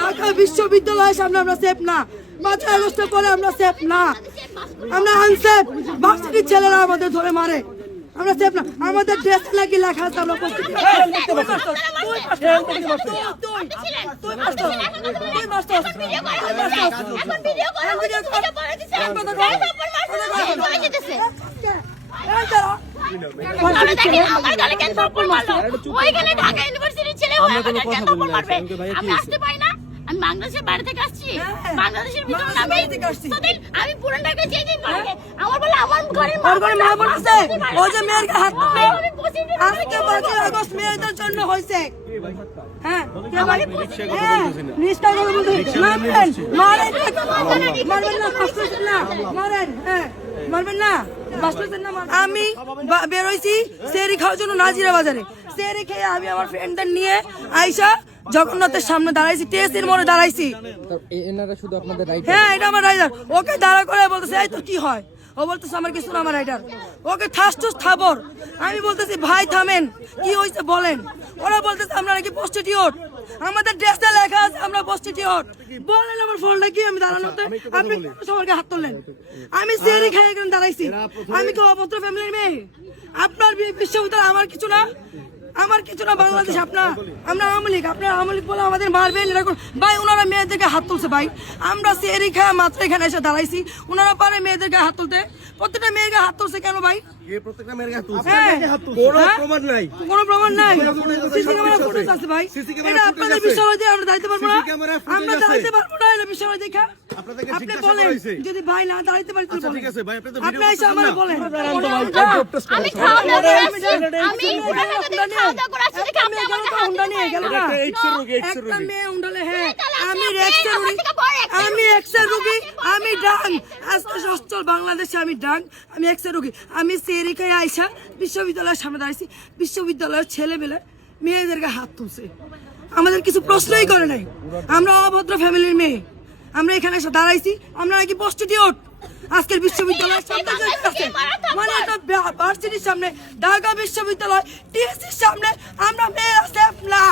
ঢাকা বিশ্ববিদ্যালয়ের সামনে আমরা সেফ না, 5 আগস্টের পরে আমরা সেফ না, আমরা আনসেফ। ভার্সিটির ছেলেরা আমাদের ধরে মারে, আমরা সেফ না। আমাদের ড্রেস নাকি লেখা আছে আমরা আমি বাংলাদেশের বাইরে থেকে আসছি, বাংলাদেশের ভিতরে আমি পুরান ঢাকায় যেই দিন আমার বলে আমার ঘরে মা বলছে ও যে মেয়ের হাত আজকে 5 আগস্ট মেয়েদের জন্য হয়েছে। হ্যাঁ নিষ্ঠা করে বলতে মারেন না। আমি বেরোইছি সেরি খাওয়ার জন্য নাজিরা বাজারে। সেরি খেয়ে আমি আমার ফ্রেন্ডদের নিয়ে আইসা জগন্নাথের সামনে দাঁড়াইছি, টিএসসির মোড়ে দাঁড়াইছি। হ্যাঁ এটা আমার রাইডার। ওকে দাঁড়া করে বলতেছে এই তো কি হয়, ও বলতেছে আমার কিছু না, আমার রাইডার। ওকে ঠাস থাবর। আমি বলতেছি ভাই থামেন, কি হয়েছে বলেন। ওরা বলতেছে আমরা নাকি প্রস্টিটিউট, আমাদের ড্রেসে লেখা আছে আমরা প্রস্টিটিউট। বলেন আমার ফোনটা কি, আমি দাঁড়ানোতে আপনি সবাইকে হাত তুললেন। আমি সেরি খেয়ে এখানে দাঁড়াইছি, আমি কি অভদ্র ফ্যামিলির মেয়ে? আপনার বিশ্ববিদ্যালয় আমার কিছু না, আমার কিছু না। বাংলাদেশ আপনার, আমরা আওয়ামী লীগ, আপনার আওয়ামী লীগ বলে আমাদের মারবেন এরকম ভাই। ওনারা মেয়েদেরকে হাত তুলছে ভাই, আমরা সেরি খায় মাত্র এখানে এসে দাঁড়াইছি, ওনারা পারে মেয়েদেরকে হাত তুলতে। প্রত্যেকটা মেয়েকে হাত তুলছে কেন ভাই? কোনো প্রমাণ নাই। সিসি ক্যামেরা ফুটেজ আছে ভাই, এটা আপনাদের বিশ্ববিদ্যালয় দিয়ে আমরা দাঁড়াইতে পারবো না, আমরা দাঁড়াইতে পারবো না এটা বিশ্ববিদ্যালয় দেখা। আপনি বলেন যদি ভাই না দাঁড়াইতে পারি আপনি এসে আমার বলেন। আমি খাওয়া দাওয়া করে আসছি, আমি পুরান ঢাকা থেকে খাওয়া দাওয়া করে আসছি দেখে আপনি আমাকে হাত দিলেন। একটা মেয়ে উন্ডালে হ্যাঁ আমি এক্সের রোগী, আমি ডাং। আজকে সচ্ছল বাংলাদেশে আমি ডাং, আমি এক্সের রোগী। আমি সেরি খাই আইসা বিশ্ববিদ্যালয়ের সামনে দাঁড়াইছি, বিশ্ববিদ্যালয়ের ছেলেমেলে মেয়েদেরকে হাত তুলছে, আমাদের কিছু প্রশ্নই করে নাই। আমরা অভদ্র ফ্যামিলির মেয়ে, আমরা এখানে এসে দাঁড়াইছি, আমরা নাকি প্রস্টিটিউট। আজকের বিশ্ববিদ্যালয়ের সামনে মানে একটা ভার্সিটির সামনে, ঢাকা বিশ্ববিদ্যালয় টিএসসির সামনে আমরা মেয়েরা সেফ না।